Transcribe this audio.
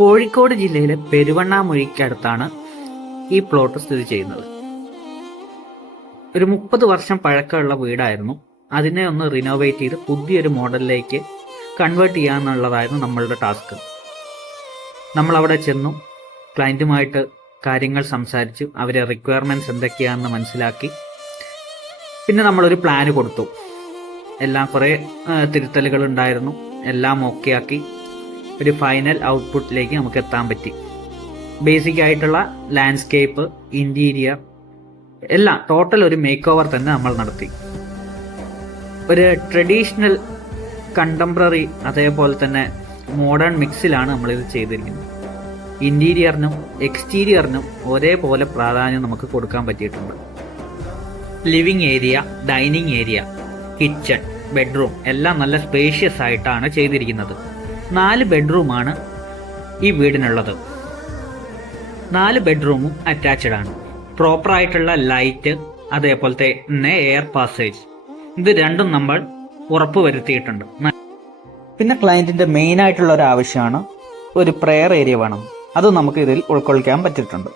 കോഴിക്കോട് ജില്ലയിലെ പെരുവണ്ണാമൊഴിക്കടുത്താണ് ഈ പ്ലോട്ട് സ്ഥിതി ചെയ്യുന്നത്. ഒരു 30 വർഷം പഴക്കമുള്ള വീടായിരുന്നു. അതിനെ ഒന്ന് റിനോവേറ്റ് ചെയ്ത് പുതിയൊരു മോഡലിലേക്ക് കൺവേർട്ട് ചെയ്യാന്നുള്ളതായിരുന്നു നമ്മളുടെ ടാസ്ക്. നമ്മളവിടെ ചെന്നു, ക്ലയൻറ്റുമായിട്ട് കാര്യങ്ങൾ സംസാരിച്ചു, അവരെ റിക്വയർമെൻറ്റ്സ് എന്തൊക്കെയാണെന്ന് മനസ്സിലാക്കി. പിന്നെ നമ്മളൊരു പ്ലാന് കൊടുത്തു. എല്ലാം കുറേ തിരുത്തലുകൾ ഉണ്ടായിരുന്നു. എല്ലാം ഓക്കെ ആക്കി ഒരു ഫൈനൽ ഔട്ട്പുട്ടിലേക്ക് നമുക്ക് എത്താൻ പറ്റി. ബേസിക് ആയിട്ടുള്ള ലാൻഡ്സ്കേപ്പ്, ഇൻറ്റീരിയർ എല്ലാം ടോട്ടൽ ഒരു മേക്ക് ഓവർ തന്നെ നമ്മൾ നടത്തി. ഒരു ട്രഡീഷണൽ, കണ്ടംപററി, അതേപോലെ തന്നെ മോഡേൺ മിക്സിലാണ് നമ്മളിത് ചെയ്തിരിക്കുന്നത്. ഇൻറ്റീരിയറിനും എക്സ്റ്റീരിയറിനും ഒരേപോലെ പ്രാധാന്യം നമുക്ക് കൊടുക്കാൻ പറ്റിയിട്ടുണ്ട്. Living area, dining area, kitchen, bedroom എല്ലാം നല്ല സ്പേഷ്യസ് ആയിട്ടാണ് ചെയ്തിരിക്കുന്നത്. 4 ബെഡ്റൂമാണ് ഈ വീടിനുള്ളത്. 4 ബെഡ്റൂമും അറ്റാച്ച്ഡ് ആണ്. പ്രോപ്പറായിട്ടുള്ള ലൈറ്റ്, അതേപോലത്തെ എയർ പാസേജ്, ഇത് രണ്ടും നമ്മൾ ഉറപ്പ് വരുത്തിയിട്ടുണ്ട്. പിന്നെ ക്ലയൻറ്റിൻ്റെ മെയിൻ ആയിട്ടുള്ള ഒരു ആവശ്യമാണ് ഒരു പ്രെയർ ഏരിയ വേണം. അത് നമുക്ക് ഇതിൽ ഉൾക്കൊള്ളിക്കാൻ പറ്റിയിട്ടുണ്ട്.